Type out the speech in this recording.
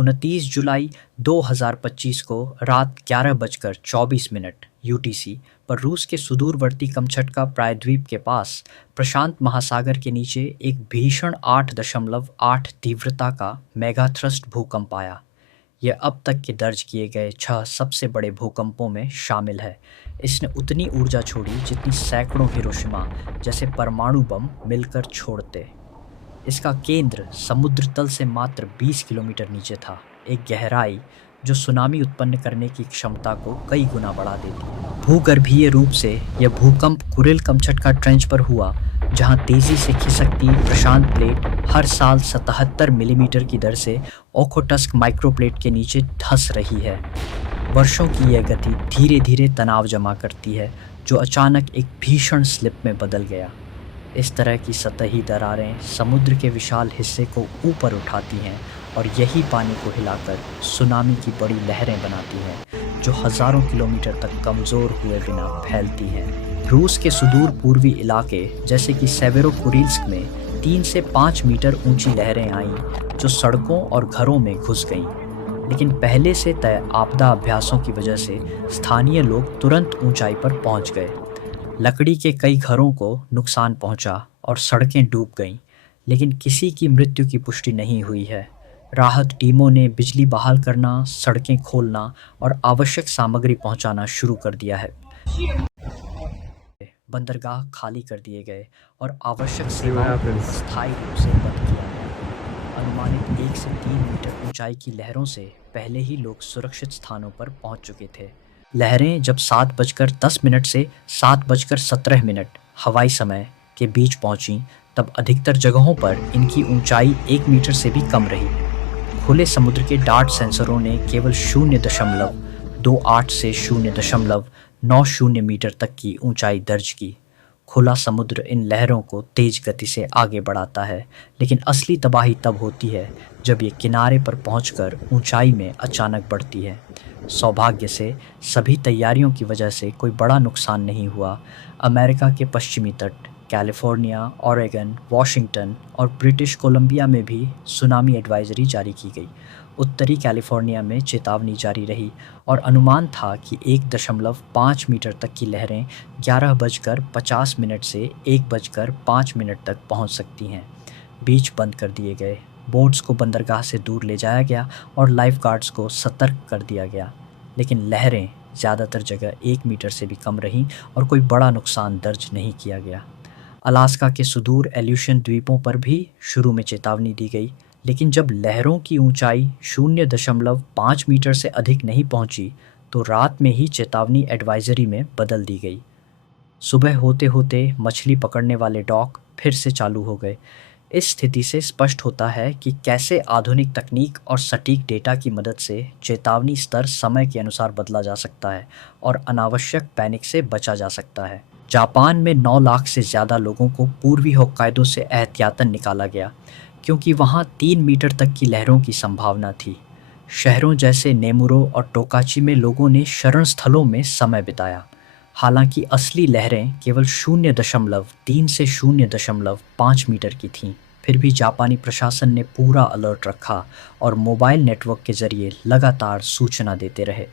29 जुलाई 2025 को रात 11:24 यूटीसी पर रूस के सुदूरवर्ती कमचटका प्रायद्वीप के पास प्रशांत महासागर के नीचे एक भीषण 8.8 तीव्रता का मेगाथ्रस्ट भूकंप आया। यह अब तक के दर्ज किए गए 6 सबसे बड़े भूकंपों में शामिल है। इसने उतनी ऊर्जा छोड़ी जितनी सैकड़ों हिरोशिमा जैसे परमाणु बम मिलकर छोड़ते। इसका केंद्र समुद्र तल से मात्र 20 किलोमीटर नीचे था, एक गहराई जो सुनामी उत्पन्न करने की क्षमता को कई गुना बढ़ा देती। भूगर्भीय रूप से यह भूकंप कुरिल कमचटका ट्रेंच पर हुआ, जहां तेजी से खिसकती प्रशांत प्लेट हर साल 77 मिलीमीटर की दर से ओखोटस्क माइक्रोप्लेट के नीचे धंस रही है। वर्षों की यह गति धीरे धीरे तनाव जमा करती है, जो अचानक एक भीषण स्लिप में बदल गया। इस तरह की सतही दरारें समुद्र के विशाल हिस्से को ऊपर उठाती हैं और यही पानी को हिलाकर सुनामी की बड़ी लहरें बनाती हैं, जो हज़ारों किलोमीटर तक कमज़ोर हुए बिना फैलती हैं। रूस के सुदूर पूर्वी इलाके जैसे कि सेवेरो कुरिल्स्क में 3 से 5 मीटर ऊंची लहरें आईं, जो सड़कों और घरों में घुस गईं। लेकिन पहले से तय आपदा अभ्यासों की वजह से स्थानीय लोग तुरंत ऊंचाई पर पहुंच गए। लकड़ी के कई घरों को नुकसान पहुंचा और सड़कें डूब गईं, लेकिन किसी की मृत्यु की पुष्टि नहीं हुई है। राहत टीमों ने बिजली बहाल करना, सड़कें खोलना और आवश्यक सामग्री पहुंचाना शुरू कर दिया है। बंदरगाह खाली कर दिए गए और आवश्यक सेवाओं को स्थायी रूप से बंद किया गया। अनुमानित 1 से 3 मीटर ऊंचाई की लहरों से पहले ही लोग सुरक्षित स्थानों पर पहुंच चुके थे। लहरें जब 7:10 से 7:17 हवाई समय के बीच पहुंची, तब अधिकतर जगहों पर इनकी ऊंचाई 1 मीटर से भी कम रही। खुले समुद्र के डार्ट सेंसरों ने केवल 0.28 से 0.90 मीटर तक की ऊंचाई दर्ज की। खुला समुद्र इन लहरों को तेज गति से आगे बढ़ाता है, लेकिन असली तबाही तब होती है जब ये किनारे पर पहुंचकर ऊंचाई में अचानक बढ़ती है। सौभाग्य से सभी तैयारियों की वजह से कोई बड़ा नुकसान नहीं हुआ। अमेरिका के पश्चिमी तट, कैलिफोर्निया, ओरेगन, वॉशिंगटन और ब्रिटिश कोलंबिया में भी सुनामी एडवाइजरी जारी की गई। उत्तरी कैलिफोर्निया में चेतावनी जारी रही और अनुमान था कि 1.5 मीटर तक की लहरें 11:50 से 1:05 तक पहुंच सकती हैं। बीच बंद कर दिए गए, बोट्स को बंदरगाह से दूर ले जाया गया और लाइफ गार्ड्स को सतर्क कर दिया गया, लेकिन लहरें ज़्यादातर जगह 1 मीटर से भी कम रहीं और कोई बड़ा नुकसान दर्ज नहीं किया गया। अलास्का के सुदूर एल्यूशन द्वीपों पर भी शुरू में चेतावनी दी गई, लेकिन जब लहरों की ऊंचाई 0.5 मीटर से अधिक नहीं पहुंची, तो रात में ही चेतावनी एडवाइजरी में बदल दी गई। सुबह होते होते मछली पकड़ने वाले डॉक फिर से चालू हो गए। इस स्थिति से स्पष्ट होता है कि कैसे आधुनिक तकनीक और सटीक डेटा की मदद से चेतावनी स्तर समय के अनुसार बदला जा सकता है और अनावश्यक पैनिक से बचा जा सकता है। जापान में 9 लाख से ज़्यादा लोगों को पूर्वी होक्काइडो से एहतियातन निकाला गया, क्योंकि वहाँ 3 मीटर तक की लहरों की संभावना थी। शहरों जैसे नेमुरो और टोकाची में लोगों ने शरण स्थलों में समय बिताया। हालांकि असली लहरें केवल 0.3 से 0.5 मीटर की थीं, फिर भी जापानी प्रशासन ने पूरा अलर्ट रखा और मोबाइल नेटवर्क के जरिए लगातार सूचना देते रहे।